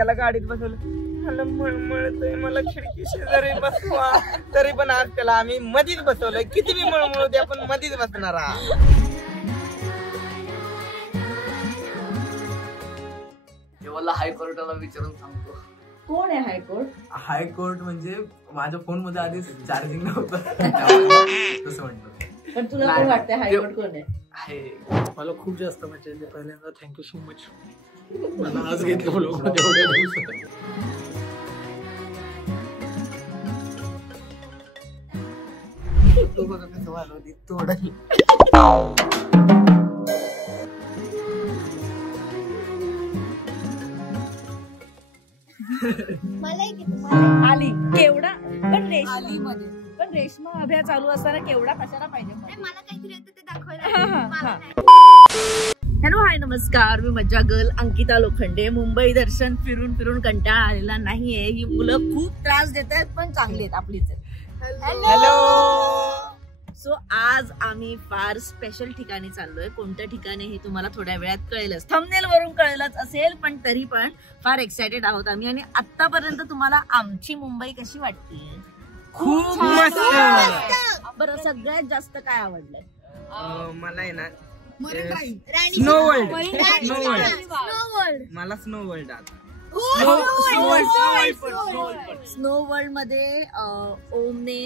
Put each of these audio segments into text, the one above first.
त्याला गाडीत बसवलं, मला मळमळतोय, मला खिडकी शेजारी बसवा, तरी पण आज त्याला आम्ही मधीच बसवलंय. किती बी मळमळ होते आपण मधीच बसणार आहात. मला हायकोर्टाला विचारून सांगतो. कोण आहे हायकोर्ट? हायकोर्ट म्हणजे माझ्या फोन मध्ये आधीच चार्जिंग नव्हतं तसं म्हणतो. पण तुला कोण वाटतं हायकोर्ट कोण आहे? मला खूप जास्त मजा येते. पहिल्यांदा थँक्यू सो मच. मला आज घेतलं ब्लॉग मध्ये एवढ्या दिवसात. तो बघा कसं वाढवली थोडं. आली केवढा पण रेशमा अभ्या चालू असताना केवढा कशाला पाहिजे? मला काहीतरी येतं ते दाखवायला. हॅलो हाय नमस्कार, मी मज्जा गर्ल अंकिता लोखंडे. मुंबई दर्शन फिरून फिरून कंटाळा आलेला नाहीये. ही मुलं खूप त्रास देत आहेत पण चांगली आहेत, आपलीच आहेत. हॅलो. सो आज आम्ही फार स्पेशल ठिकाणी चाललोय. कोणत्या ठिकाणी हे तुम्हाला थोड्या वेळात कळेलच, थंबनेल वरून कळेलच असेल, पण तरी पण फार एक्सायटेड आहोत आम्ही. आणि आतापर्यंत तुम्हाला आमची मुंबई कशी वाटते? खूप मस्त. बरं, सगळ्यात जास्त काय आवडलंय? मला आहे ना राणी स्नो वर्ल्ड. स्नो मला स्नो वर्ल्ड. स्नो वर्ल्ड मध्ये ओमने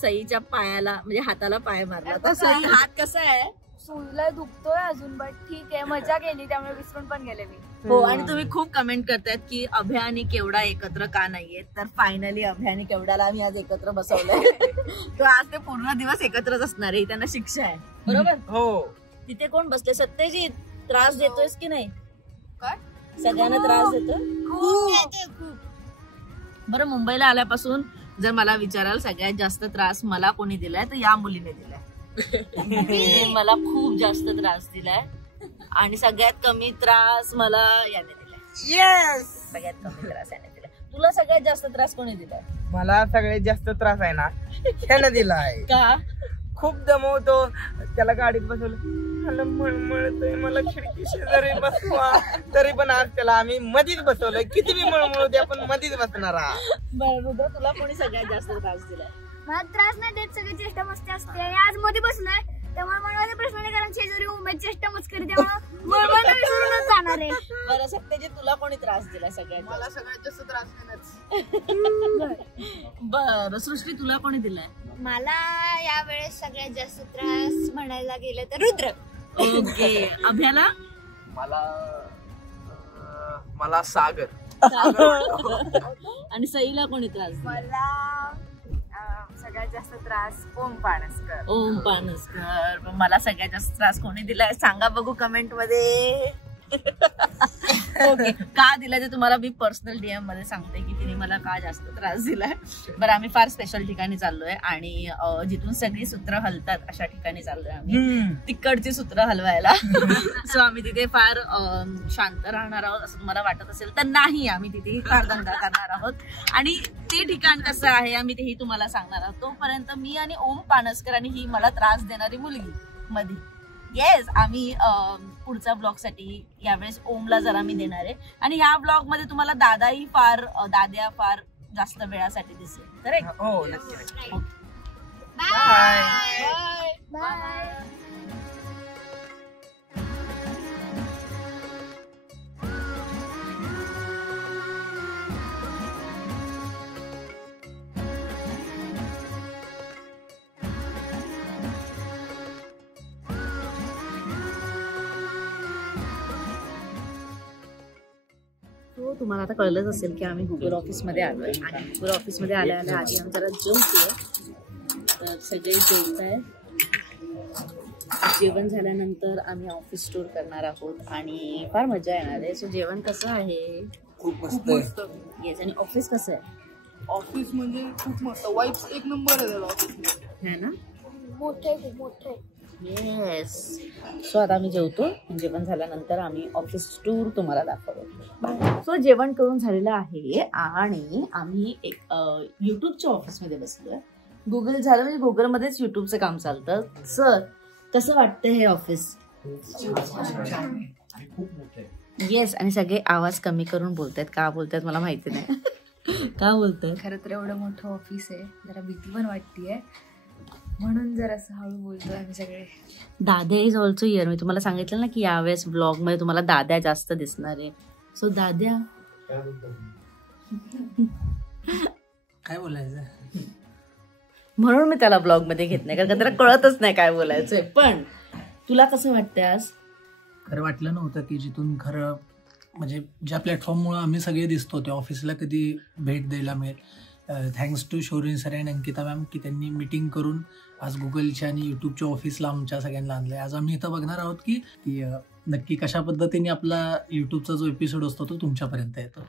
सईच्या पायाला म्हणजे हाताला पाय मारला. तर सई हात कसा आहे? सुईला दुखतोय अजून, बट ठीक आहे, मजा केली त्यामुळे विसरून पण गेले मी. हो, आणि तुम्ही खूप कमेंट करतायत की अभ्या आणि केवढा एकत्र का नाहीये. तर फायनली अभ्या आणि केवढाला आम्ही आज एकत्र बसवलंय. तो आज ते पूर्ण दिवस एकत्रच असणार आहे. त्यांना शिक्षा आहे, बरोबर? हो. तिथे कोण बसले? सत्यजित, त्रास देतोयस की नाही? सगळ्यांना त्रास देतोय खूप. बरं, मुंबईला आल्यापासून जर मला विचाराल सगळ्यात जास्त त्रास मला कोणी दिलाय तर या मुलीने दिलाय. मला खूप जास्त त्रास दिलाय आणि सगळ्यात कमी त्रास मला याने दिलाय. येस. सगळ्यात कमी त्रास याने दिलाय. तुला सगळ्यात जास्त त्रास कोणी दिलाय? मला सगळ्यात जास्त त्रास आहे ना त्यानं दिला आहे. का? खूप दमवतो. त्याला गाडीत बसवलं, मला मळमळतोय, मला खिडकी शेजारी बसवा, तरी पण आज त्याला आम्ही मधीच बसवलंय. किती बी मळमळ होते आपण मधीच बसणार आहात. बरं रुद्र, तुला कोणी सगळ्यात जास्त त्रास दिलाय? मला त्रास नाही देत, सगळी चेष्टा मस्ती असते. आज मध्ये बसलोय त्यामुळे मला प्रश्न नाही, कारण शेजारी उमेद चेष्टा मस्करी त्यामुळे विसरूनच जाणार आहे. बरं सत्यजित, तुला कोणी त्रास दिलाय सगळ्यात? मला सगळ्यात जास्त त्रास बरं सृष्टी, तुला कोणी दिलाय? मला यावेळेस सगळ्यात जास्त त्रास म्हणायला गेलं तर रुद्र. ओके. अभ्याला? मला सागर. आणि सईला कोणी त्रास? मला सगळ्यात जास्त त्रास ओम पाणसकर. ओम पाणसकर. पण मला सगळ्यात जास्त त्रास कोणी दिलाय सांगा बघू कमेंट मध्ये. ओके, का दिला ते तुम्हाला मी पर्सनल डीएम मध्ये सांगते की तिने मला का जास्त त्रास दिलाय. बरं, आम्ही फार स्पेशल ठिकाणी चाललोय आणि जिथून सगळी सूत्र हलतात अशा ठिकाणी चाललोय आम्ही, तिकडची सूत्र हलवायला. सो आम्ही तिथे फार शांत राहणार आहोत असं तुम्हाला वाटत असेल तर नाही, आम्ही तिथे फार दंगा करणार आहोत. आणि ते ठिकाण कसं आहे आम्ही तेही तुम्हाला सांगणार आहोत. तोपर्यंत मी आणि ओम पाणसकर आणि ही मला त्रास देणारी मुलगी मध्ये, येस, आम्ही पुढच्या ब्लॉग साठी यावेळेस ओमला जरा मी देणार आहे. आणि ह्या ब्लॉग मध्ये तुम्हाला दाद्या फार जास्त वेळासाठी दिसेल. करेक्ट? हो, नक्की. Bye bye. हो, तुम्हाला आता कळलंच असेल की आम्ही गुगल ऑफिसमध्ये आलोय. आणि गुगल ऑफिसमध्ये आल्या आधी आम्ही जरा जेवतोय. तर सगळे जेवत आहे. जेवण झाल्यानंतर आम्ही ऑफिस टूर करणार आहोत आणि फार मजा येणार आहे. सो जेवण कसं आहे? खूप मस्त. येस. आणि ऑफिस कसं आहे? ऑफिस म्हणजे खूप मस्त, वाईब्स एक नंबर आहे त्याला ऑफिस. है ना? मोठे खूप मोठे. येस. सो आता आम्ही जेवतो. जेवण झाल्यानंतर आम्ही ऑफिस टूर तुम्हाला दाखवतो. सो जेवण करून झालेलं आहे आणि आम्ही एक युट्यूबच्या ऑफिसमध्ये बसलोय. गुगल झालं म्हणजे गुगलमध्येच युट्यूबचं काम चालतं. सर, कसं वाटतं हे ऑफिस? खूप मोठं आहे. येस. आणि सगळे आवाज कमी करून बोलतायत. का बोलतायत मला माहिती नाही. का बोलतायत? खरं तर एवढं मोठं ऑफिस आहे, जरा भीती पण वाटतीये, म्हणून जरा असं हळू बोलतोय आम्ही सगळे. दाद्या इज ऑल्सो हिअर. मी तुम्हाला सांगितलं ना की यावेळेस ब्लॉग मध्ये तुम्हाला दाद्या जास्त दिसणार आहे. सो दाद्या काय बोलायचं? म्हणून मी त्याला ब्लॉग मध्ये घेत नाही, कारण का त्याला कळतच नाही काय बोलायचंय. पण तुला कसं वाटतंय आज? खरं वाटलं नव्हतं की जिथून खरं म्हणजे ज्या प्लॅटफॉर्ममुळे आम्ही सगळे दिसतो त्या ऑफिसला कधी भेट द्यायला मिळेल. Thanks to Shaurin sir and Ankita ma'am की त्यांनी मीटिंग करून आज गुगलच्या आणि यूट्यूबच्या ऑफिसला आमच्या सगळ्यांना आणलंय. आज आम्ही इथं बघणार आहोत की नक्की कशा पद्धतीने आपला यूट्यूबचा जो एपिसोड असतो तो तुमच्यापर्यंत येतो.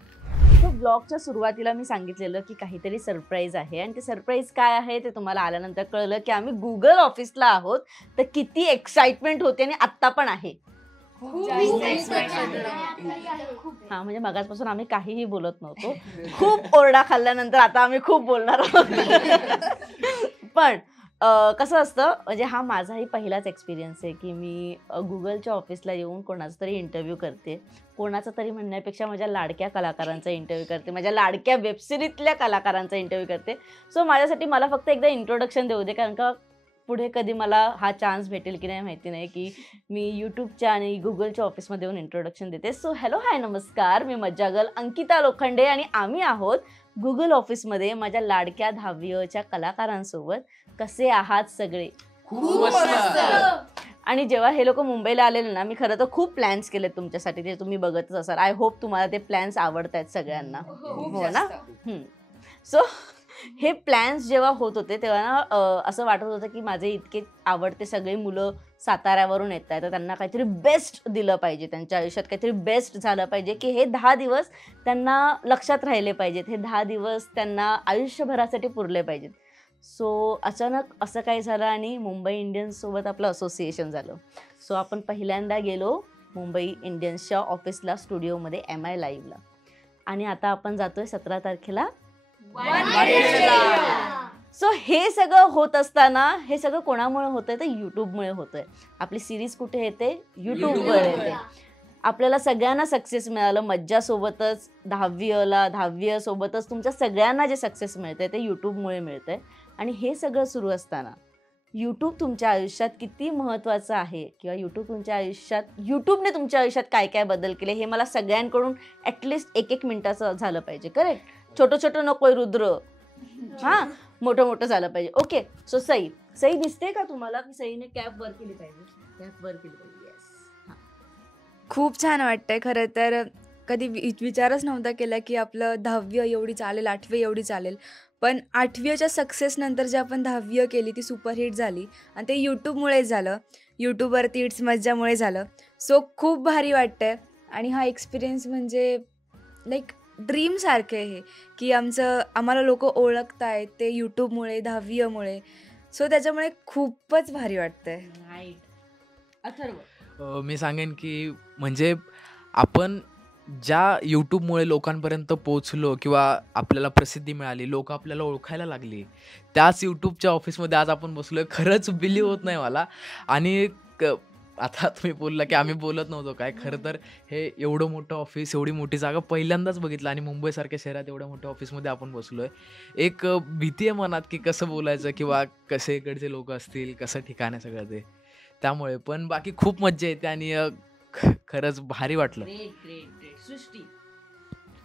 तो ब्लॉगच्या सुरुवातीला मी सांगितलेलं की काहीतरी सरप्राईज आहे, आणि ते सरप्राईज काय आहे ते तुम्हाला आल्यानंतर कळलं की आम्ही गुगल ऑफिसला आहोत. तर किती एक्साइटमेंट होते आणि आत्ता पण आहे. हा म्हणजे मगाचपासून आम्ही काहीही बोलत नव्हतो. खूप ओरडा खाल्ल्यानंतर आता आम्ही खूप बोलणार आहोत. पण कसं असतं, म्हणजे हा माझाही पहिलाच एक्सपिरियन्स आहे की मी गुगलच्या ऑफिसला येऊन कोणाचा तरी इंटरव्ह्यू करते. कोणाचा तरी म्हणण्यापेक्षा माझ्या लाडक्या कलाकारांचा इंटरव्ह्यू करते, माझ्या लाडक्या वेबसिरीजतल्या कलाकारांचा इंटरव्ह्यू करते. सो माझ्यासाठी मला फक्त एकदा इंट्रोडक्शन देऊ दे, कारण का पुढे कधी मला हा चान्स भेटेल की नाही माहिती नाही की मी यूट्यूबच्या आणि गुगलच्या ऑफिसमध्ये येऊन इंट्रोडक्शन देते. सो हॅलो हाय नमस्कार, मी मज्जागल अंकिता लोखंडे आणि आम्ही आहोत गुगल ऑफिसमध्ये माझ्या लाडक्या 10वीच्या कलाकारांसोबत. कसे आहात सगळे? आणि जेव्हा हे लोक मुंबईला आलेले ना, मी खरं तर खूप प्लॅन्स केलेत तुमच्यासाठी, ते तुम्ही बघतच असाल. आय होप तुम्हाला ते प्लॅन्स आवडत आहेत सगळ्यांना, हो ना? सो हे प्लॅन्स जेव्हा होत होते तेव्हा ना असं वाटत होतं की माझे इतके आवडते सगळे मुलं साताऱ्यावरून येत आहेत, तर त्यांना काहीतरी बेस्ट दिलं पाहिजे, त्यांच्या आयुष्यात काहीतरी बेस्ट झालं पाहिजे की हे 10 दिवस त्यांना लक्षात राहिले पाहिजेत, हे 10 दिवस त्यांना आयुष्यभरासाठी पुरले पाहिजेत. सो अचानक असं काय झालं आणि मुंबई इंडियन्ससोबत आपलं असोसिएशन झालं. सो आपण पहिल्यांदा गेलो मुंबई इंडियन्सच्या ऑफिसला, स्टुडिओमध्ये MI लाईव्हला. आणि आता आपण जातोय 17 तारखेला. सो हे सगळं होत असताना हे सगळं कोणामुळे होतंय तर यूट्यूबमुळे होतंय. आपली सिरीज कुठे येते? यूट्यूबवर येते. आपल्याला सगळ्यांना सक्सेस मिळालं, मज्जासोबतच 10वी सोबतच तुमच्या सगळ्यांना जे सक्सेस मिळतंय ते यूट्यूबमुळे मिळतंय. आणि हे सगळं सुरू असताना यूट्यूब तुमच्या आयुष्यात किती महत्त्वाचं आहे किंवा यूट्यूबने तुमच्या आयुष्यात काय काय बदल केले हे मला सगळ्यांकडून ॲटलिस्ट 1-1 मिनिटाचं झालं पाहिजे. करेक्ट? छोटं छोटं नकोय रुद्र, हां मोठं मोठं झालं पाहिजे. ओके. सो सई दिसते का तुम्हाला की सईने कॅप वर केली पाहिजे? कॅप वर केली पाहिजे. येस. खूप छान वाटतंय. खरं तर कधी विचारच नव्हता केला की आपलं 10वी एवढी चालेल, 8वी एवढी चालेल. पण 8वीच्या सक्सेस नंतर जे आपण 10वी केली ती सुपरहिट झाली आणि ते यूट्यूबमुळेच झालं. यूट्यूबवरती इट्स मज्जामुळे झालं. सो खूप भारी वाटतंय. आणि हा एक्सपिरियन्स म्हणजे लाईक ड्रीमसारखं आहे हे की आम्हाला लोक ओळखतायत ते यूट्यूबमुळे, 10वीमुळे. सो त्याच्यामुळे खूपच भारी वाटतंय. राईट. अथर्व. मी सांगेन की म्हणजे आपण ज्या यूट्यूबमुळे लोकांपर्यंत पोहोचलो किंवा आपल्याला प्रसिद्धी मिळाली, लोक आपल्याला ओळखायला लागली, त्याच यूट्यूबच्या ऑफिसमध्ये आज आपण बसलोय. खरंच बिलीव्ह होत नाही मला. आणि आता तुम्ही बोलला की आम्ही बोलत नव्हतो काय, खरं तर हे एवढं मोठं ऑफिस, एवढी मोठी जागा पहिल्यांदाच बघितलं आणि मुंबईसारख्या शहरात एवढ्या मोठ्या ऑफिसमध्ये आपण बसलोय. एक भीती आहे मनात की कसं बोलायचं किंवा कसे इकडचे लोक असतील, कसं ठिकाण आहे सगळं ते. त्यामुळे पण बाकी खूप मज्जा येते आणि खरंच भारी वाटलं. Srushti.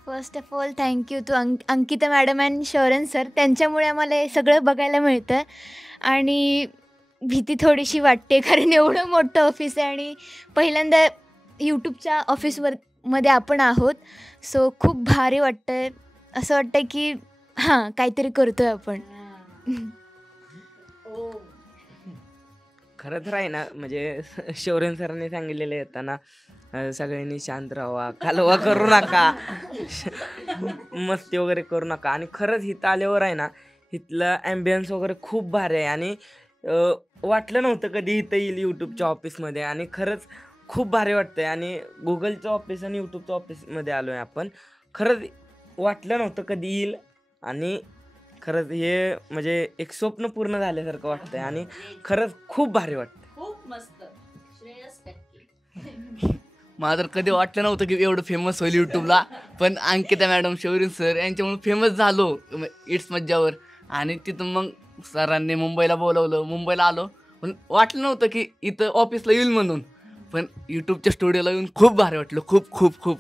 First of all thank you to Ankita madam and Shauran sir. त्यांच्यामुळे आम्हाला हे सगळं बघायला मिळतं. आणि भीती थोडीशी वाटते कारण एवढं मोठं ऑफिस आहे आणि पहिल्यांदा यूट्यूबच्या मध्ये आपण आहोत. सो खूप भारी वाटतंय. असं वाटतंय की हां काहीतरी करतोय आपण. खरं तर आहे ना, म्हणजे शौर्यन सरांनी सांगितलेलं येताना सगळ्यांनी शांत राहावा, कालवा करू नका, मस्ती वगैरे करू नका. आणि खरंच इथं आल्यावर आहे ना, इथलं ॲम्बियन्स वगैरे खूप भारी आहे आणि वाटलं नव्हतं कधी इथं येईल यूट्यूबच्या ऑफिसमध्ये. आणि खरंच खूप भारी वाटतंय. आणि गुगलचं ऑफिस आणि यूट्यूबच्या ऑफिसमध्ये आलो आहे आपण. खरंच वाटलं नव्हतं कधी येईल आणि खरंच हे म्हणजे एक स्वप्न पूर्ण झाल्यासारखं वाटतंय आणि खरंच खूप भारी वाटतं. खूप मस्त. श्रेयस टक्के. मला तर कधी वाटलं नव्हतं की एवढं फेमस होईल यूट्यूबला, पण अंकिता मॅडम, शौरीन सर यांच्यामुळे फेमस झालो इट्स मज्जावर. आणि तिथून मग सरांनी मुंबईला बोलवलं, मुंबईला आलो, पण वाटलं नव्हतं की इथं ऑफिसला येईल म्हणून, पण यूट्यूबच्या स्टुडिओला येऊन खूप भारी वाटलं, खूप खूप खूप.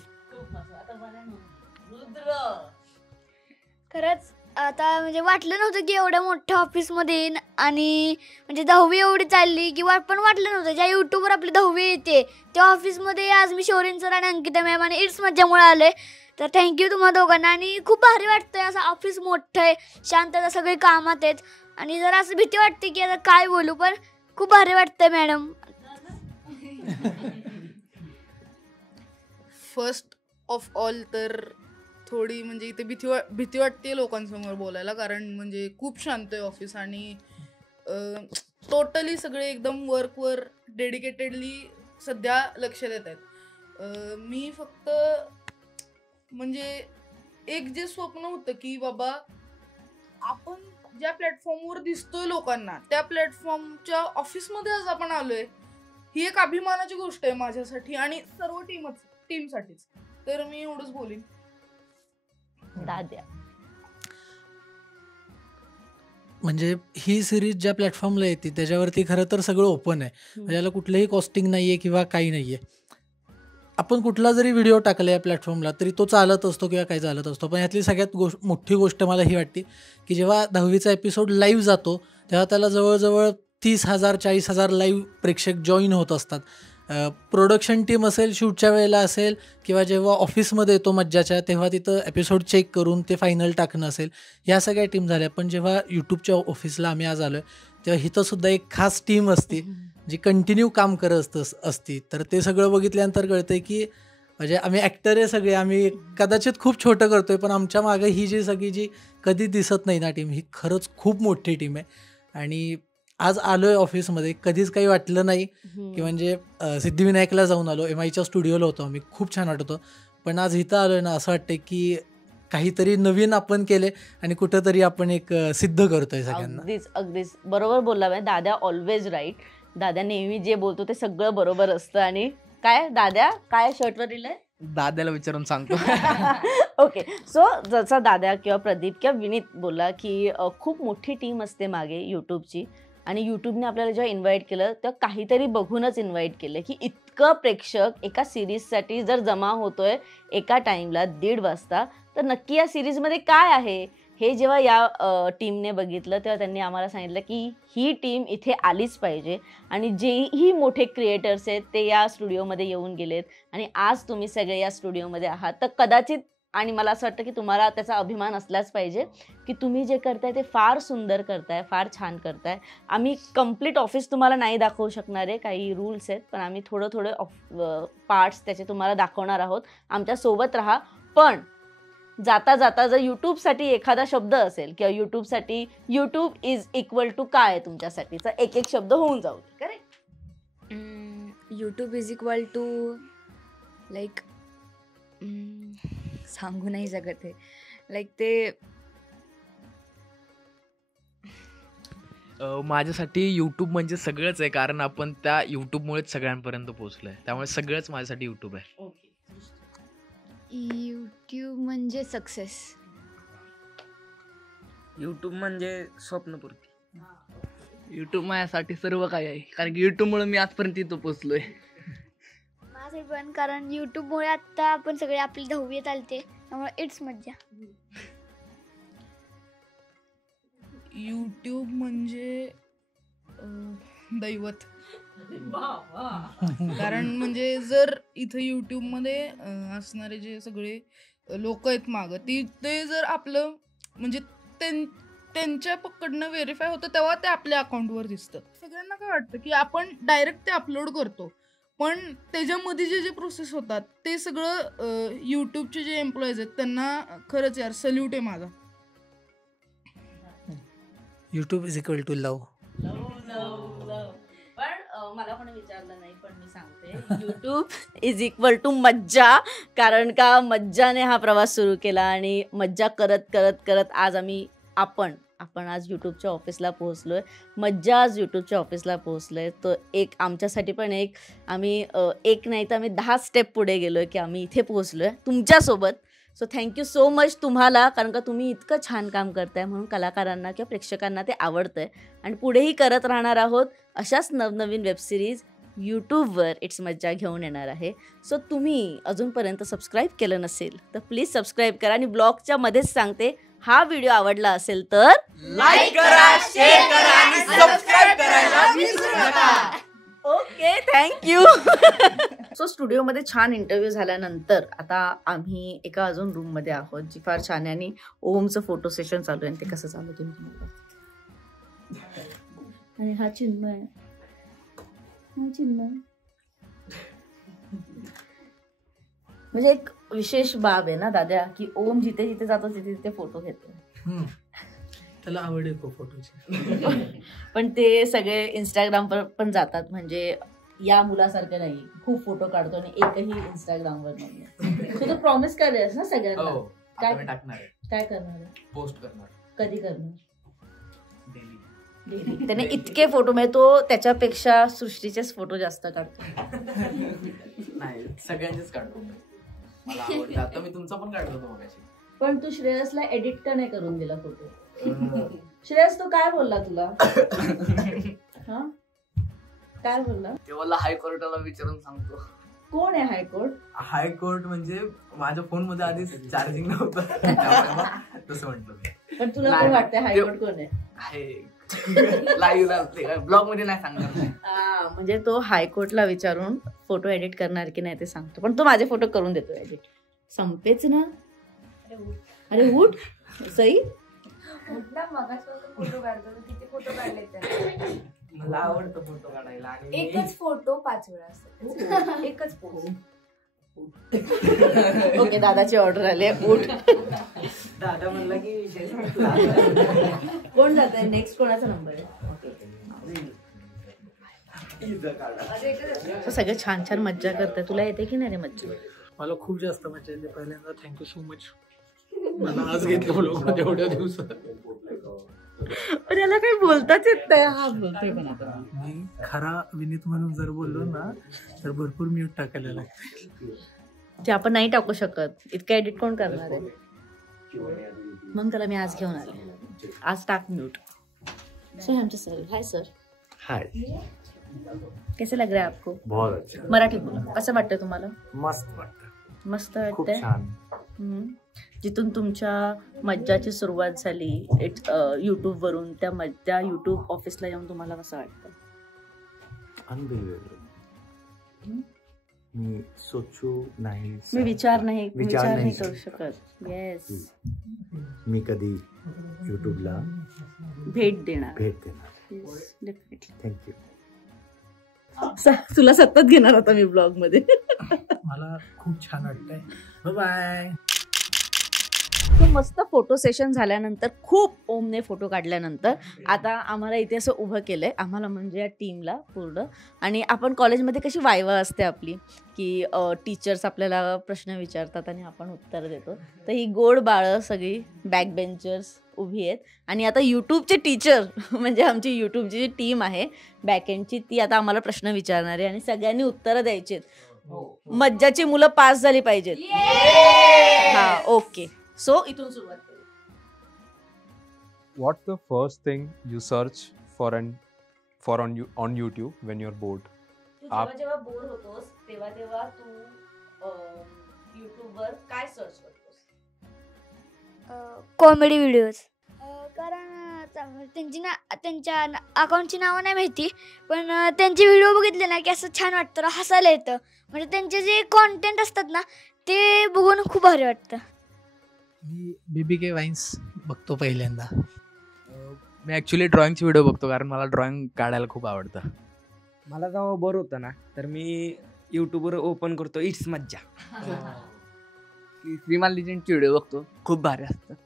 खरंच आता म्हणजे वाटलं नव्हतं की एवढ्या मोठ्या ऑफिसमध्ये येईन, आणि म्हणजे 10वी एवढी चालली की पण वाटलं नव्हतं ज्या यूट्यूबवर आपली 10वी येते त्या ऑफिसमध्ये आज मी शौरीन सर आणि अंकिता मॅम आणि इट्स मज्जामुळे आले. तर थँक्यू तुम्हा दोघांना. आणि खूप भारी वाटतंय, असं ऑफिस मोठं आहे, शांतता, सगळे कामात आहेत, आणि जरा असं भीती वाटते की आता काय बोलू, पण खूप भारी वाटतंय मॅडम. फर्स्ट ऑफ ऑल तर थोडी म्हणजे इथे भीती वाटते लोकांसमोर बोलायला, कारण म्हणजे खूप शांत आहे ऑफिस आणि टोटली सगळे एकदम वर्कवर डेडिकेटेडली सध्या लक्ष देत आहेत. मी फक्त म्हणजे एक जे स्वप्न होतं की बाबा आपण ज्या प्लॅटफॉर्मवर दिसतोय लोकांना त्या प्लॅटफॉर्मच्या ऑफिसमध्ये आज आपण आलोय, ही एक अभिमानाची गोष्ट आहे माझ्यासाठी आणि सर्व टीमसाठीच. तर मी एवढंच बोलीन. दाद्या म्हणजे ही सिरीज ज्या प्लॅटफॉर्मला येते त्याच्यावरती खरं तर सगळं ओपन आहे, म्हणजे याला कुठलंही कॉस्टिंग नाही आहे किंवा काही नाही आहे. आपण कुठला जरी व्हिडिओ टाकला या प्लॅटफॉर्मला तरी तो चालत असतो किंवा काही चालत असतो. पण यातली सगळ्यात मोठी गोष्ट मला ही वाटते की जेव्हा 10वीचा एपिसोड लाईव्ह जातो तेव्हा त्याला जवळजवळ 30,000 40,000 लाईव्ह प्रेक्षक जॉईन होत असतात. प्रोडक्शन टीम असेल, शूटच्या वेळेला असेल, किंवा जेव्हा ऑफिसमध्ये येतो मज्जाच्या तेव्हा तिथं एपिसोड चेक करून ते फायनल टाकणं असेल, ह्या सगळ्या टीम झाल्या. पण जेव्हा यूट्यूबच्या ऑफिसला आम्ही आज आलो आहे तेव्हा इथंसुद्धा एक खास टीम असते जी कंटिन्यू काम करत असती. तर ते सगळं बघितल्यानंतर कळतं की म्हणजे आम्ही ॲक्टर आहे सगळे, आम्ही कदाचित खूप छोटं करतो आहे पण आमच्या मागं ही जी सगळी जी कधी दिसत नाही ना टीम, ही खरंच खूप मोठी टीम आहे. आणि आज आलो आहे ऑफिसमध्ये, कधीच काही वाटलं नाही की म्हणजे सिद्धिविनायकला जाऊन आलो, MIच्या स्टुडिओला होतो आम्ही, खूप छान वाटत होतं. पण आज इथं आलो आहे ना असं वाटतं की काहीतरी नवीन आपण केले आणि कुठंतरी आपण एक सिद्ध करतोय सगळ्यांना. अगदीच बरोबर बोलला बाई. दादा ऑलवेज राईट. दादा नेहमी जे बोलतो ते सगळं बरोबर असतं. आणि काय दाद्या काय शर्टवर दिलंय? दाद्याला विचारून सांगतो. ओके, सो जसा दादा किंवा प्रदीप किंवा विनीत बोलला की खूप मोठी टीम असते मागे यूट्यूबची, आणि यूट्यूबने आपल्याला जेव्हा इन्व्हाइट केलं तेव्हा काहीतरी बघूनच इन्व्हाइट केलं की इतकं प्रेक्षक एका सिरीजसाठी जर जमा होतोय एका टाईमला 1:30 वाजता, तर नक्की या सिरीजमध्ये काय आहे हे जेव्हा या टीमने बघितलं तेव्हा त्यांनी आम्हाला सांगितलं की ही टीम इथे आलीच पाहिजे, आणि जेही मोठे क्रिएटर्स आहेत ते या स्टुडिओमध्ये येऊन गेलेत, आणि आज तुम्ही सगळे या स्टुडिओमध्ये आहात. तर कदाचित, आणि मला असं वाटतं की तुम्हाला त्याचा अभिमान असलाच पाहिजे की तुम्ही जे करताय ते फार सुंदर करताय, फार छान करताय. आम्ही कम्प्लीट ऑफिस तुम्हाला नाही दाखवू शकणार आहे, काही रूल्स आहेत, पण आम्ही थोडं पार्ट्स त्याचे तुम्हाला दाखवणार आहोत. आमच्यासोबत राहा. पण जाता जाता जर यूट्यूबसाठी एखादा शब्द असेल किंवा यूट्यूबसाठी यूट्यूब इज इक्वल टू काय आहे तुमच्यासाठीचा, एक शब्द होऊन जाऊ. Correct? YouTube is equal to like सांगू नाही शकत आहे. लाईक ते माझ्यासाठी यूट्यूब म्हणजे सगळंच आहे, कारण आपण त्या यूट्यूबमुळेच सगळ्यांपर्यंत पोहोचलोय. त्यामुळे सगळंच माझ्यासाठी यूट्यूब आहे. यूट्यूब म्हणजे सक्सेस. यूट्यूब म्हणजे स्वप्नपूर्ती. यूट्यूब माझ्यासाठी सर्व काही आहे, कारण की यूट्यूबमुळे मी आजपर्यंत इथं पोचलोय. माझे पण, कारण यूट्यूबमुळे आता आपण सगळे आपली 10वी चालते, त्यामुळे इट्स मज्जा. यूट्यूब म्हणजे दैवत. कारण म्हणजे जर इथं यूट्यूबमध्ये असणारे जे सगळे लोक आहेत मागं, ते जर आपलं म्हणजे त्यांच्याकडनं व्हेरीफाय होतं तेव्हा ते आपल्या अकाउंटवर दिसतं. सगळ्यांना काय वाटतं की आपण डायरेक्ट ते अपलोड करतो, पण त्याच्यामध्ये जे प्रोसेस होतात ते सगळं यूट्यूबचे जे एम्प्लॉईज आहेत त्यांना खरंच यार सल्यूट आहे माझा. यूट्यूब इज इक्वल टू लव. पण मला कोणी विचारलं नाही, पण मी सांगते यूट्यूब इज इक्वल टू मज्जा. कारण का मज्जाने हा प्रवास सुरू केला, आणि मज्जा करत करत करत आज आपण आपण आज यूट्यूबच्या ऑफिसला पोहोचलोय. मज्जा आज यूट्यूबच्या ऑफिसला पोहोचलोय. तो एक आमच्यासाठी पण आम्ही एक नाही तर आम्ही 10 स्टेप पुढे गेलोय की आम्ही इथे पोहोचलोय तुमच्यासोबत. सो थँक्यू सो मच तुम्हाला, कारण का तुम्ही इतकं छान काम करताय म्हणून कलाकारांना किंवा प्रेक्षकांना ते आवडतंय आणि पुढेही करत राहणार आहोत. अशाच नवनवीन वेबसिरीज यूट्यूबवर इट्स मज्जा घेऊन येणार आहे. सो तुम्ही अजूनपर्यंत सबस्क्राईब केलं नसेल तर प्लीज सबस्क्राईब करा. आणि ब्लॉगच्या मध्येच सांगते, हा व्हिडिओ आवडला असेल तर लाईक करा, शेअर करा आणि सबस्क्राईब करायला विसरू नका. Okay, thank you. सो स्टुडिओमध्ये छान इंटरव्ह्यू झाल्यानंतर आता आम्ही एका अजून रूममध्ये आहोत जी फार छान आहे आणि ओमचं फोटो सेशन चालू आहे. आणि ते कसं चालू तुम्ही आणि हा चिन्मय म्हणजे एक विशेष बाब आहे ना दादा की ओम जिथे जिथे जातो तिथे तिथे फोटो घेतो. त्याला आवड आहे खूप फोटोची. पण ते सगळे इंस्टाग्रामवर पण जातात, म्हणजे या मुलासारखं नाही खूप फोटो काढतो आणि एकही इंस्टाग्रामवर नाही. तू तर प्रॉमिस करायस ना सगळ्यांना. काय करणार? पोस्ट करणार. कधी करणार? त्याने इतके फोटो म्हणजे तो त्याच्यापेक्षा सृष्टीचेच फोटो जास्त काढतो. नाही, सगळ्यांचेच काढतो. मला आवडतं. आता मी तुमचा पण काढत होतो मगाशी. पण तू श्रेयसला एडिट का नाही करून दिला फोटो? श्रेयस तो काय बोलला तुला? हा, काय बोलला? ते मला हायकोर्टाला विचारून सांगतो. कोण आहे हायकोर्ट? हायकोर्ट म्हणजे माझ्या फोन मध्ये आधीच चार्जिंग नव्हतं तसं म्हटलं मी. पण तुला कोण वाटतंय हायकोर्ट कोण आहे? लाईव्ह ब्लॉग मध्ये नाही सांगणार. म्हणजे तो हायकोर्टला विचारून फोटो एडिट करणार की नाही ते सांगतो. पण तो माझे फोटो करून देतो एडिट. संपेच ना. अरे उठ सई. फोटो काढतो. किती फोटो काढले त्याने? मला आवडतं फोटो काढायला. आणि एकच फोटो 5 वेळा असतो. एकच पोज. ओके, दादाची ऑर्डर आली. उठ. दादा म्हणला की विषय संपला. कोण जात आहे नेक्स्ट? कोणाचा नंबर आहे? सगळे छान छान मज्जा करताय. तुला येते की नाही रे मज्जा? मला खूप जास्त मजा येते. पहिल्यांदा थँक्यू सो मच. मला आज घेतलं ब्लॉगमध्ये एवढ्या दिवसात. पण याला काही बोलताच येत नाही. हा बोलतोय पण आता. मी खरा विनीत म्हणून जर बोललो ना तर भरपूर म्यूट टाकायला लागते. ते आपण नाही टाकू शकत. इतकं एडिट कोण करणार आहे? मग त्याला मी आज घेऊन आले. आज टाक म्यूट. सो आमचे सर. Hi sir. हाय. कैसे लग रहा है आपको? बहुत अच्छा. मराठी बोला. कसं वाटतंय तुम्हाला? मस्त वाटतं. मस्त खूप वाटतंय. छान. जिथून तुमच्या मज्जाची सुरुवात झाली यूट्यूब वरून, त्या यूट्यूब ऑफिसला येऊन तुम्हाला कसं वाटतं? अनबिलिव्हेबल. मी सोचू नाही. मी विचार नाही नाही करू शकत. येस. मी कधी यूट्यूबला भेट देणार. डेफिनेटली. थँक्यू. तुला सतत घेणार होता मी ब्लॉग मध्ये. मला खूप छान वाटतंय. Bye bye. मस्त फोटो सेशन झाल्यानंतर खूप ओमने फोटो काढल्यानंतर आता आम्हाला इथे असं उभं केलंय. आम्हाला म्हणजे या टीमला पूर्ण. आणि आपण कॉलेजमध्ये कशी वायवा असते आपली की टीचर्स आपल्याला प्रश्न विचारतात आणि आपण उत्तर देतो. तर ही गोड बाळं सगळी बॅक बेंचर्स उभी आहेत. आणि आता यूट्यूबचे टीचर म्हणजे आमची यूट्यूबची जी टीम आहे बॅकएंडची ती आता आम्हाला प्रश्न विचारणार आहे आणि सगळ्यांनी उत्तरं द्यायची आहेत. मज्जाची मुलं पास झाली पाहिजेत. हा, ओके. सो इथून सुरुवात करू. What's the first thing you search for on YouTube when you're bored? तू जेव्हा बोर होतोस तेव्हा तू YouTubeवर काय सर्च करतोस? Comedy videos. कारण त्यांच्या अकाउंटची नावं नाही माहिती, पण त्यांचे व्हिडिओ बघितले ना की असं छान वाटतं, हसायला येतं. म्हणजे त्यांचे जे कॉन्टेंट असतात ना ते बघून खूप भारी वाटतं. मी BBK वाईन्स बघतो पहिल्यांदा. मी ॲक्च्युली ड्रॉइंगचे व्हिडिओ बघतो कारण मला ड्रॉइंग काढायला खूप आवडतं. मला जेव्हा बोर होतं ना तर मी यूट्यूबवर ओपन करतो इट्स मज्जा. श्रीमान लिजंडचे व्हिडिओ बघतो, खूप भारी असतात.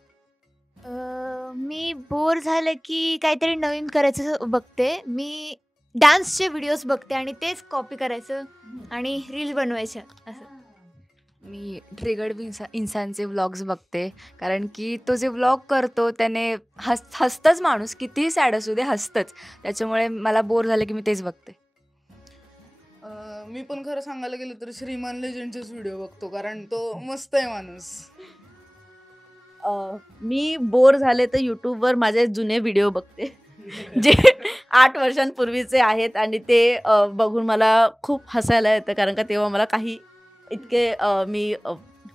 मी बोर झालं की काहीतरी नवीन करायचं बघते. मी डान्सचे व्हिडिओज बघते आणि तेच कॉपी करायचं आणि रील बनवायच्या असं. मी ट्रिगर्ड इन्सानचे व्लॉग्स बघते, कारण की तो जे व्लॉग करतो त्याने हसतंच माणूस, कितीही सॅड असू दे हसतंच. त्याच्यामुळे मला बोर झालं की मी तेच बघते. मी पण खरं सांगायला गेलं तर श्रीमान लेजेंडचेच व्हिडिओ बघतो, कारण तो मस्त आहे माणूस. मी बोर झाले तर यूट्यूबवर माझे जुने व्हिडिओ बघते जे 8 वर्षांपूर्वीचे आहेत, आणि ते बघून मला खूप हसायला येतं, कारण का तेव्हा मला काही इतके मी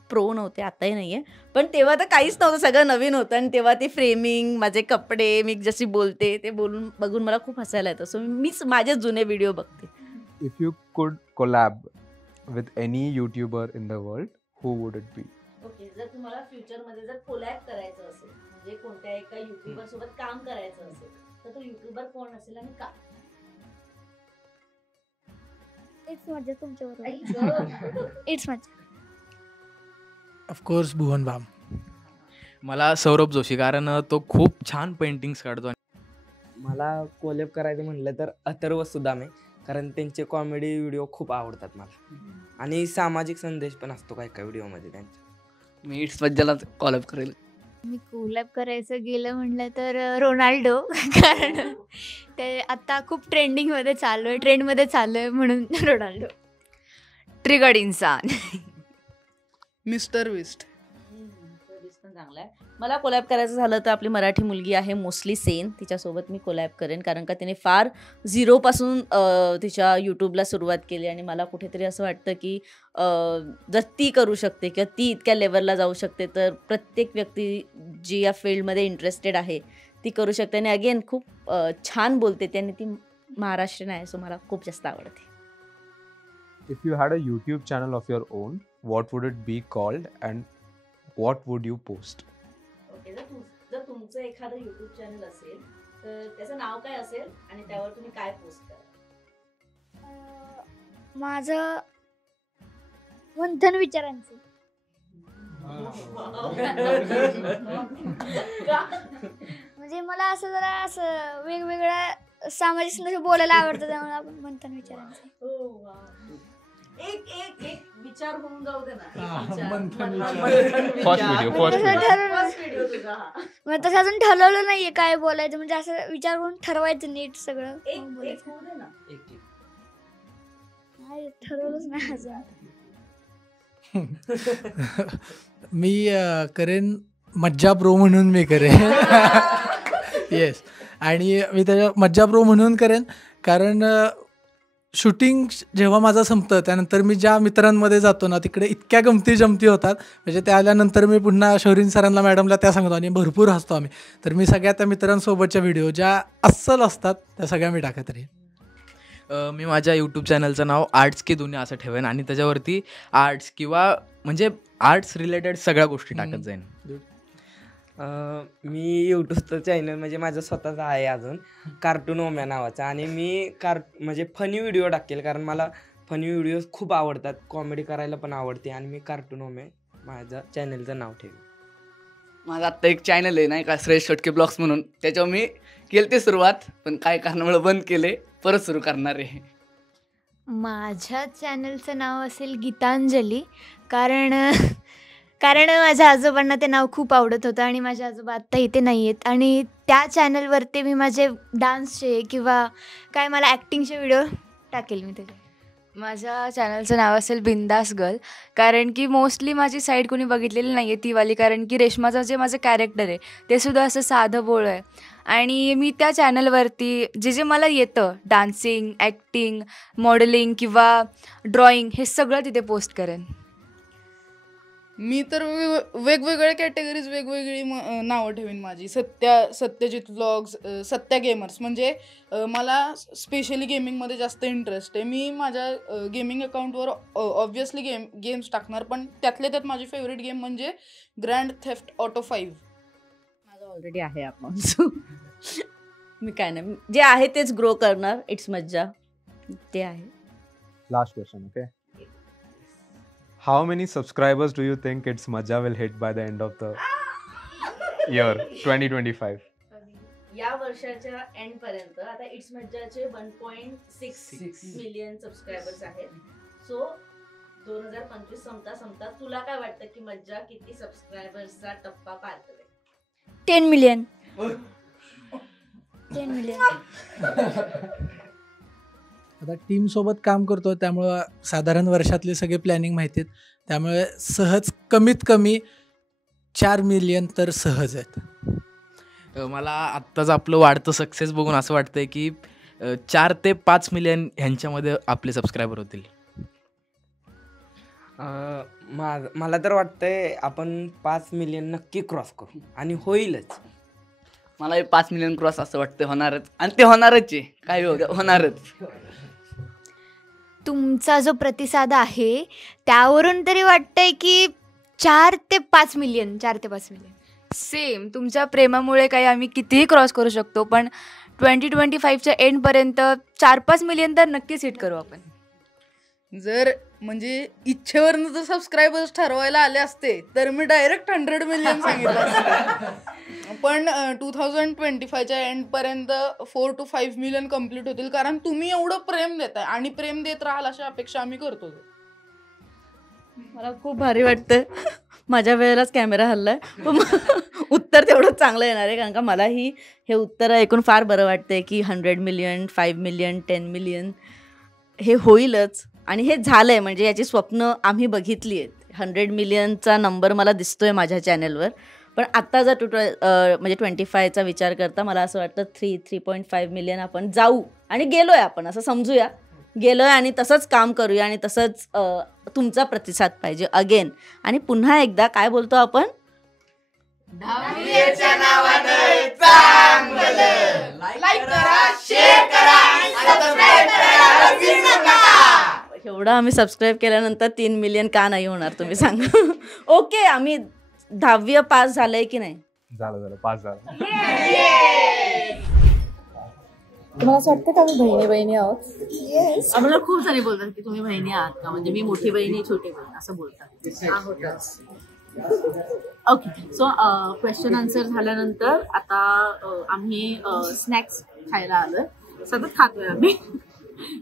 प्रो नव्हते, आताही नाही आहे, पण तेव्हा तर काहीच नव्हतं, सगळं नवीन होतं. आणि तेव्हा ते फ्रेमिंग, माझे कपडे, मी जशी बोलते ते बघून मला खूप हसायला येतं. सो मीच माझे जुने व्हिडिओ बघते. If you could collab with any YouTuber in the world, who would it be? Okay, जर तुम्हाला फ्युचरमध्ये जर कोलॅब करायचं असेल, म्हणजे कोणत्या एका युट्यूबर सोबत काम करायचं असेल, तर तो युट्यूबर कोण असेल आणि का? इट्स मज्जा तुमच्याबरोबर. इट्स मज्जा. ऑफकोर्स भुवन बाम. मला सौरभ जोशी, कारण तो खूप छान पेंटिंग्स काढतो. मला कोलॅब करायचं म्हटलं तर अथर्व सुदामे, कारण त्यांचे कॉमेडी व्हिडिओ खूप आवडतात मला, आणि सामाजिक संदेश पण असतो काही काही व्हिडिओमध्ये त्यांच्या. मी इट्स मज्जाला कॉलअप करेल. मी कोलॅब करायचं गेलं म्हटलं तर रोनाल्डो, कारण ते आता खूप ट्रेंडमध्ये चालू आहे म्हणून रोनाल्डो. ट्रिगर्ड इन्सान. मिस्टर विस्ट. पण चांगला आहे. मला कोलॅब करायचं झालं तर आपली मराठी मुलगी आहे मोस्टली सेन, तिच्यासोबत मी कोलॅब करेन, कारण का तिने फार झिरोपासून तिच्या यूट्यूबला सुरुवात केली, आणि मला कुठेतरी असं वाटतं की जर ती करू शकते किंवा ती इतक्या लेवलला जाऊ शकते, तर प्रत्येक व्यक्ती जी या फील्डमध्ये इंटरेस्टेड आहे ती करू शकते. आणि अगेन खूप छान बोलते ती, आणि ती महाराष्ट्रीयन आहे, सो मला खूप जास्त आवडते. If you had a YouTube channel of your own, what would it be called and what would you post? Okay, जर तुमचं एखादं युट्यूब चॅनल असेल तर त्याचं नाव काय असेल आणि त्यावर तुम्ही काय पोस्ट करा? माझं मंथन विचारांचं. म्हणजे मला असं जरा असं वेगवेगळ्या सामाजिक संदेश बोलायला आवडतं, त्यामुळे आपण मंथन विचारांचं. एक विचार होऊन जाऊ दे ना. First video तुझा. मग तसं अजून ठरवलं नाहीये काय बोलायचं, म्हणजे असं विचार करून ठरवायचं नीट सगळं. एक होऊ दे ना. नाही, ठरवलंच नाही अजून. मी करेन मज्जा प्रो म्हणून मी करेन. येस, आणि मी त्याच्या मज्जा प्रो म्हणून करेन कारण शूटिंग जेव्हा माझं संपतं त्यानंतर मी ज्या मित्रांमध्ये जातो ना तिकडे इतक्या गमती जमती होतात, म्हणजे त्या आल्यानंतर मी पुन्हा शौरीन सरांना मॅडमला त्या सांगतो आणि भरपूर हसतो आम्ही. तर मी सगळ्या त्या मित्रांसोबतच्या व्हिडिओ ज्या अस्सल असतात त्या सगळ्या मी टाकत राहीन. मी माझ्या यूट्यूब चॅनलचं नाव आर्ट्स की दुनिया असं ठेवेन, आणि त्याच्यावरती आर्ट्स किंवा म्हणजे आर्ट्स रिलेटेड सगळ्या गोष्टी टाकत जाईन. मी यूट्यूबचं चॅनल म्हणजे माझं स्वतःचं आहे अजून, कार्टून ओम्या नावाचं, आणि मी म्हणजे फनी व्हिडिओ टाकेल, कारण मला फनी व्हिडिओज खूप आवडतात, कॉमेडी करायला पण आवडते, आणि मी कार्टून ओम्या माझं चॅनलचं नाव ठेवेन. माझं आत्ता एक चॅनल आहे नाही का, श्रेष्ठ षटके ब्लॉग्स म्हणून, त्याच्यावर मी केली ते सुरुवात, पण काय कारणामुळे बंद केले, परत सुरू करणार आहे. माझ्या चॅनलचं नाव असेल गीतांजली, कारण माझ्या आजोबांना ते नाव खूप आवडत होतं, आणि माझे आजोबा आत्ता इथे नाही आहेत, आणि त्या चॅनलवरती मी माझे डान्सचे किंवा काय मला ॲक्टिंगचे व्हिडिओ टाकेल मी त्याचे. माझ्या चॅनलचं नाव असेल बिंदास गर्ल, कारण की मोस्टली माझी साईड कोणी बघितलेली नाही आहे तीवाली, कारण की रेश्माचं जे माझं कॅरेक्टर आहे ते सुद्धा असं साधं बोळ आहे, आणि मी त्या चॅनलवरती जे मला येतं डान्सिंग, ॲक्टिंग, मॉडेलिंग किंवा ड्रॉइंग हे सगळं तिथे पोस्ट करेन. मी तर वेगवेगळ्या कॅटेगरीज वेगवेगळी नावं ठेवीन माझी. सत्यजित व्लॉग्स, सत्या गेमर्स, म्हणजे मला स्पेशली गेमिंगमध्ये जास्त इंटरेस्ट आहे. मी माझ्या गेमिंग अकाउंटवर ऑब्व्हियसली गेम्स टाकणार, पण त्यातल्या त्यात माझी फेवरेट गेम म्हणजे ग्रँड थेफ्ट ऑटो 5. माझं ऑलरेडी आहे अकाउंट. मी काय नाही, जे आहे तेच ग्रो करणार. इट्स मज्जा ते आहे. Last question, okay? How many subscribers do you think It's Majja will hit by the end of the year 2025? या वर्षाच्या एंड पर्यंत आता इट्स मज्जाचे 1.6 मिलियन सबस्क्रायबर्स आहेत. सो 2025 संपता तुला काय वाटतं की मज्जा किती सबस्क्रायबर्सचा टप्पा पार करेल? 10 मिलियन. 10 मिलियन. आता टीम सोबत काम करतो त्यामुळं साधारण वर्षातले सगळे प्लॅनिंग माहिती आहेत, त्यामुळे सहज कमीत कमी 4 मिलियन तर सहज आहेत. मला आत्ताच आपलं वाढतं सक्सेस बघून असं वाटतंय की 4 ते 5 मिलियन ह्यांच्यामध्ये आपले सबस्क्रायबर होतील. मला तर वाटतंय आपण 5 मिलियन नक्की क्रॉस करू आणि होईलच. मला 5 मिलियन क्रॉस असं वाटतं होणारच, आणि ते होणारच आहे, काय होणारच. तुमचा जो प्रतिसाद आहे त्यावरून तरी वाटतंय की 4 ते 5 मिलियन. सेम. तुमच्या प्रेमामुळे काही आम्ही कितीही क्रॉस करू शकतो, पण 2025च्या एंडपर्यंत 4-5 मिलियन तर नक्कीच हिट करू आपण. जर म्हणजे इच्छेवरनं जर सबस्क्रायबर्स ठरवायला आले असते तर मी डायरेक्ट 100 मिलियन सांगितलं असतं. पण 2025च्या एंडपर्यंत 4 to 5 मिलियन कम्प्लीट होतील, कारण तुम्ही एवढं प्रेम देताय आणि प्रेम देत राहाल अशी अपेक्षा आम्ही करतो. मला खूप भारी वाटतं. माझ्या वेळेलाच कॅमेरा हल्लाय, पण उत्तर तेवढं चांगलं येणार आहे, कारण का मलाही हे उत्तर ऐकून फार बरं वाटतंय की 100 मिलियन, 5 मिलियन, 10 मिलियन हे होईलच. आणि हे झालंय, म्हणजे याची स्वप्न आम्ही बघितली आहेत. 100 मिलियनचा नंबर मला दिसतोय माझ्या चॅनलवर. पण आत्ता जर म्हणजे 25चा विचार करता मला असं वाटतं 3.5 मिलियन आपण जाऊ आणि गेलोय, आपण असं समजूया, गेलोय आणि तसंच काम करूया आणि तसंच तुमचा प्रतिसाद पाहिजे अगेन. आणि पुन्हा एकदा काय बोलतो आपण, दहावीच्या नावानं चांगलं लाईक करा, शेअर करा आणि सबस्क्राइब करायला विसरू नका. एवढं आम्ही सबस्क्राईब केल्यानंतर 3 मिलियन का नाही होणार तुम्ही सांगा. ओके, आम्ही 10वी पास झालंय की नाही? झालं पास झालं. तुम्हाला असं वाटतं का आम्ही बहिणी आहोत? येस. आम्हाला खूप सारे बोलतात की तुम्ही बहिणी आहात का, म्हणजे मी मोठी बहिणी छोटी बहीण असं बोलतात. ओके, सो क्वेश्चन आन्सर झाल्यानंतर आता आम्ही स्नॅक्स खायला आलोय. सतत खातोय आम्ही,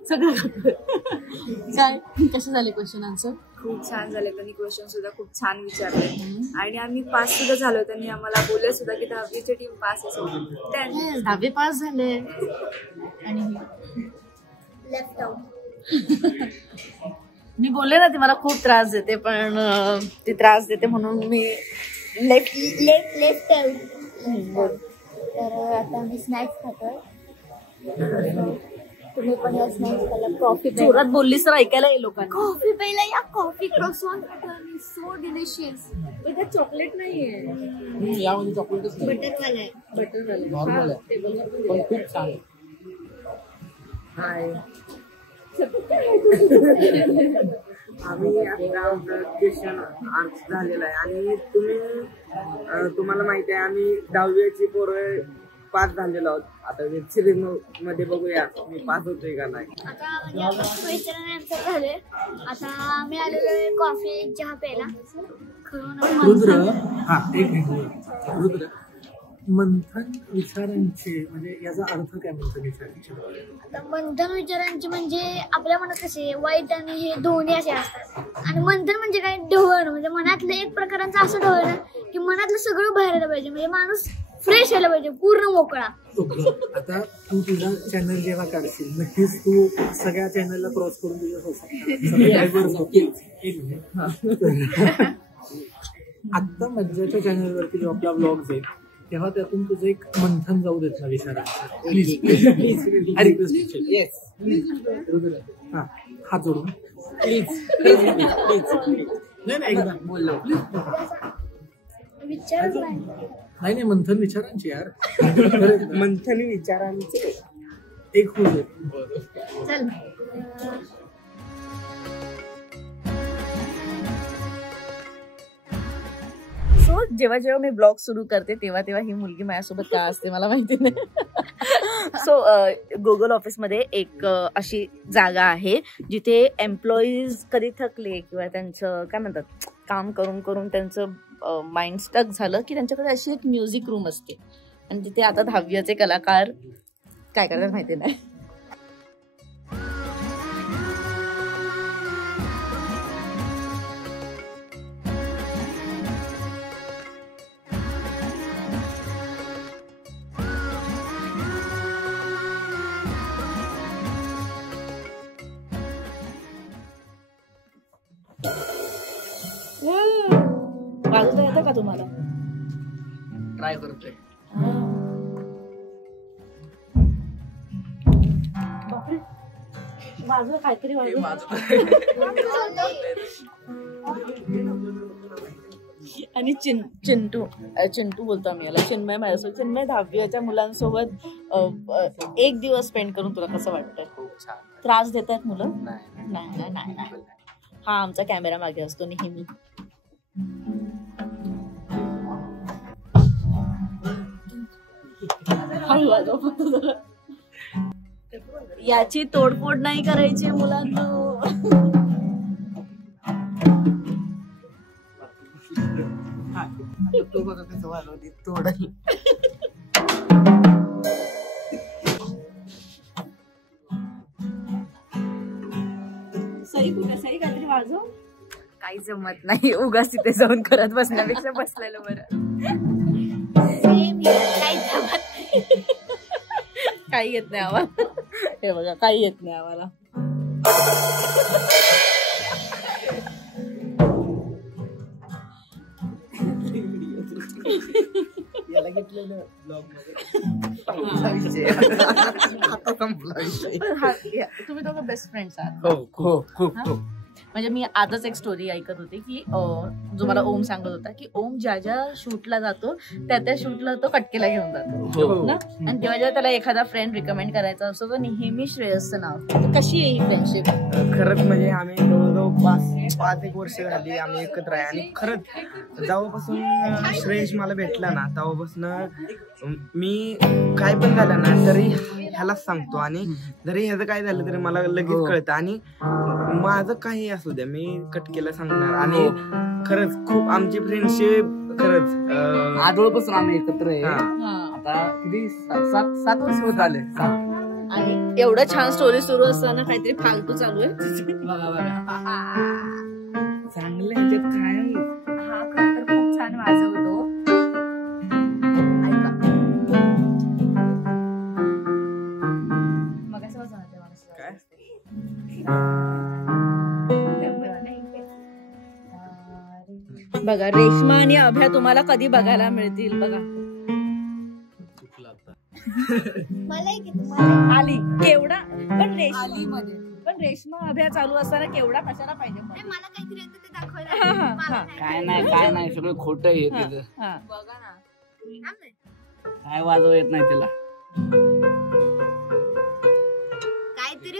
सगळं खातोय. काय कसे झाले क्वेश्चन आन्सर? खूप छान झाले. त्यांनी क्वेश्चन सुद्धा खूप छान विचारले आणि आम्ही पास सुद्धा झालो. त्यांनी आम्हाला बोलले सुद्धा की 10वीची टीम पास आहे. 10वी पास झाले आणि लेफ्ट आउट. मी बोलले ना ती मला खूप त्रास देते, पण ती त्रास देते म्हणून मी लेफ्ट आउट. तर आता आम्ही स्नॅक्स खातोय. तुम्ही पण या स्नॅक्स खाला. कॉफी जोरात बोललीस तर ऐकायला येईल लोकांना. कॉफी पहिला या. कॉफी क्रॉसॉन खातोय. So delicious. त्यात चॉकलेट नाहीये, यामध्ये चॉकलेटच बटरवाला आहे. बटर नॉर्मल आहे, पण खूप छान आहे. हाय, आम्ही आता ग्रॅज्युएशन आर्ट्स झालेलं आहे आणि तुम्हाला माहिती आहे आम्ही 10वीची पोरं पास झालेलो आहोत. आता वेब सिरीज मध्ये बघूया मी पास होतोय का नाही. आता म्हणजे क्वेश्चन आन्सर झाले. आता आम्ही आलेलो आहे कॉफी चहा प्यायला. रुद्र, हा एक मिनिट. रुद्र, मंथन विचारांचे म्हणजे याचा अर्थ काय? मंथन विचारांचे आता मंथन विचारांचे म्हणजे आपल्या मनात कसे वाईट आणि हे दोन्ही असे असतात. आणि मंथन म्हणजे काय, ढवळणं. म्हणजे मनातलं एक प्रकारांचं असं ढवळणं की मनातलं सगळं बाहेर आलं पाहिजे, म्हणजे माणूस फ्रेश व्हायला पाहिजे, पूर्ण मोकळा. ओके, आता तू तुझा चॅनल जेव्हा काढशील नक्कीच तू सगळ्या चॅनलला क्रॉस करून तुझ्या आत्ता मज्जाच्या चॅनलवरती जो आपला ब्लॉग जाईल तेव्हा त्यातून तुझं एक मंथन जाऊ देत ना विचारा. Please please, I request. Yes, हा हात जोडून प्लीज प्लीज. नाही एकदा बोललो विचार नाही मंथन विचारांची यार. मंथन विचारांचे एक होऊ दे. चल. सो जेव्हा जेव्हा मी ब्लॉग सुरू करते तेव्हा तेव्हा ही मुलगी माझ्यासोबत का असते मला माहिती नाही. सो गुगल ऑफिसमध्ये एक अशी जागा आहे जिथे एम्प्लॉईज कधी थकले किंवा त्यांचं काय म्हणतात काम करून करून त्यांचं माइंड स्टक झालं की त्यांच्याकडे अशी एक म्युझिक रूम असते आणि तिथे आता 10वीचे कलाकार काय करतात माहिती नाही. वाजवता येतं का तुम्हाला? ट्राय करतोय. बापरे, बाजूला काहीतरी वाजवत. आणि चिंटू बोलतो आम्ही याला, चिन्मय माझ्यासोबत. चिन्मय 10वीच्या मुलांसोबत एक दिवस स्पेंड करून तुला कसं वाटतंय? त्रास देतात मुलं? नाही. हा आमचा कॅमेरा मागे असतो नेहमी. याची तोडफोड नाही करायची मुलांना. तो बघा कसं वाजवते तोडल. सई कुठे? सई काहीतरी वाजव. काही जमत नाही, उगाच तिथे जाऊन करत बसण्यापेक्षा बसलेलं बरं. काही येत नाही आम्हाला. हे बघा, काही येत नाही आम्हाला. याला घेतलेलं ब्लॉग मध्ये. तुम्ही दोघं बेस्ट फ्रेंड्स आहात? हो, खूप. म्हणजे मी आजच एक स्टोरी ऐकत होते की जो मला ओम सांगत होता की ओम ज्या शूटला जातो त्या शूटला तो कटकेला घेऊन जातो ना. आणि तेव्हा जेव्हा त्याला एखादा फ्रेंड रिकमेंड करायचा असतो तो नेहमी श्रेयसचं नाव. कशी आहे ही फ्रेंडशिप? खरंच म्हणजे आम्ही जवळजवळ 5-1 वर्ष झाली आम्ही एकत्र आहे. आणि खरंच जेव्हापासून श्रेयस मला भेटला ना तेव्हापासून मी काय पण झालं ना तरी ह्यालाच सांगतो. आणि जरी ह्याचं काय झालं तरी मला लगेच कळतं. आणि माझं काही असू द्या मी कटकेला सांगणार. आणि खरंच खूप आमची फ्रेंडशिप खरंच आजोळपासून आम्ही एकत्र आहे. आता किती 7 वर्ष होत आले. आणि एवढं छान स्टोरी सुरू असताना काहीतरी फालतू चालू आहे. चांगलं ह्याच्यात काय. हा खरं तर खूप छान वाजवतो. ऐका मग असं वाजवणार बघा. रेश्मा आणि अभ्या तुम्हाला कधी बघायला मिळतील बघा. आली केवढा पण रेश्मा अभ्या चालू असताना केवढा कशाला पाहिजे? मला काहीतरी येतं ते दाखवायला. काय नाही सगळं खोटं आहे तिथं. बघा ना, काय वाजव येत नाही तिला. काहीतरी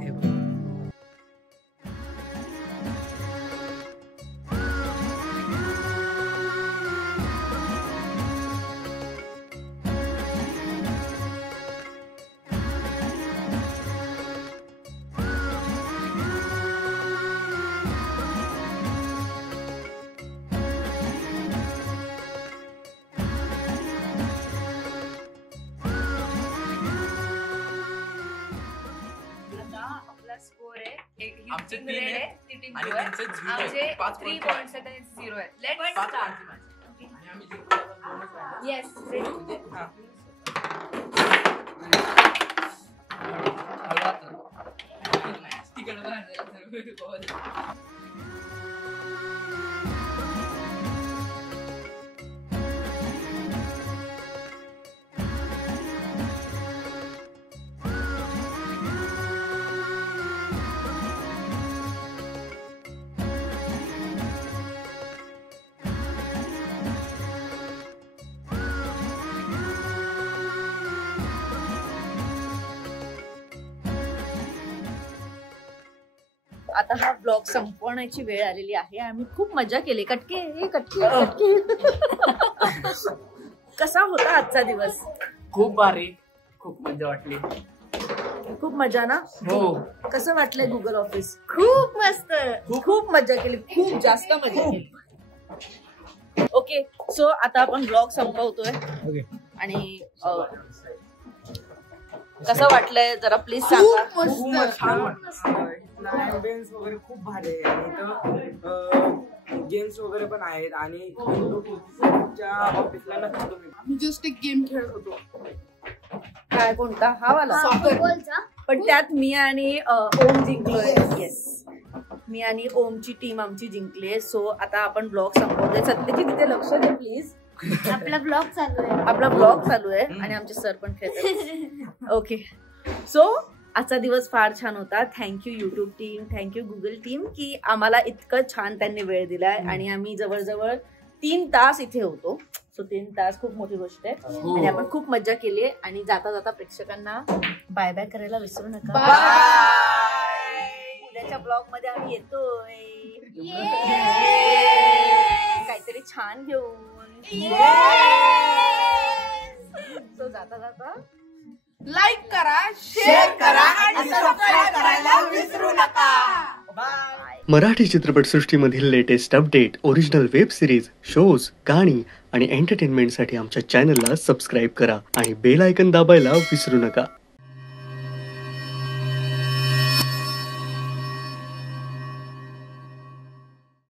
होतं. स्कोर आहे. आमचे 3 आहे आणि त्यांचे 0 आहे. 3 पॉइंट्स आहेत आणि 0 आहे. Let's start. Yes ready. आता हा ब्लॉग संपवण्याची वेळ आलेली आहे. आम्ही खूप मजा केली. कटके कसा होता आजचा दिवस? खूप भारी, खूप मजा वाटली. खूप मजा ना? हो. कसं वाटलंय गुगल ऑफिस? खूप मस्त. खूप मजा केली. खूप जास्त मजा केली. ओके, सो आता आपण ब्लॉग संपवतोय. आणि कसं वाटलंय जरा प्लीज सांगा. ॲम्बियन्स वगैरे खूप भारी आहे. आणि गेम्स वगैरे पण आहेत. आणि ऑफिसला नसतो आम्ही जस्ट एक गेम खेळत होतो. काय कोणता? हा वाला फुटबॉलचा. पण त्यात मी आणि ओम जिंकलोय. येस. मी आणि ओमची टीम आमची जिंकली. सो आता आपण ब्लॉग संपवतोय. सत्यची तिथे लक्ष दे प्लीज. आपला ब्लॉग चालू आहे. आपला ब्लॉग चालू आहे आणि आमचे सर पण खेळतात. ओके, सो आजचा दिवस फार छान होता. Thank you YouTube team, thank you Google team की आम्हाला इतकं छान त्यांनी वेळ दिलाय आणि आम्ही जवळजवळ 3 तास इथे होतो. सो 3 तास खूप मोठी गोष्ट आहे आणि आपण खूप मज्जा केली आहे. आणि जाता जाता प्रेक्षकांना बाय बाय करायला विसरू नका. उद्याच्या ब्लॉग मध्ये आम्ही येतोय काहीतरी छान घेऊन. सो जाता जाता लाईक करा, शेअर करा आणि सबस्क्राईब करायला विसरू नका. बाय. मराठी चित्रपटसृष्टीमधील latest update, original web series, shows, गाणी आणि एंटरटेनमेंटसाठी आमच्या चॅनलला सबस्क्राईब करा आणि बेल आयकॉन दाबायला विसरू नका.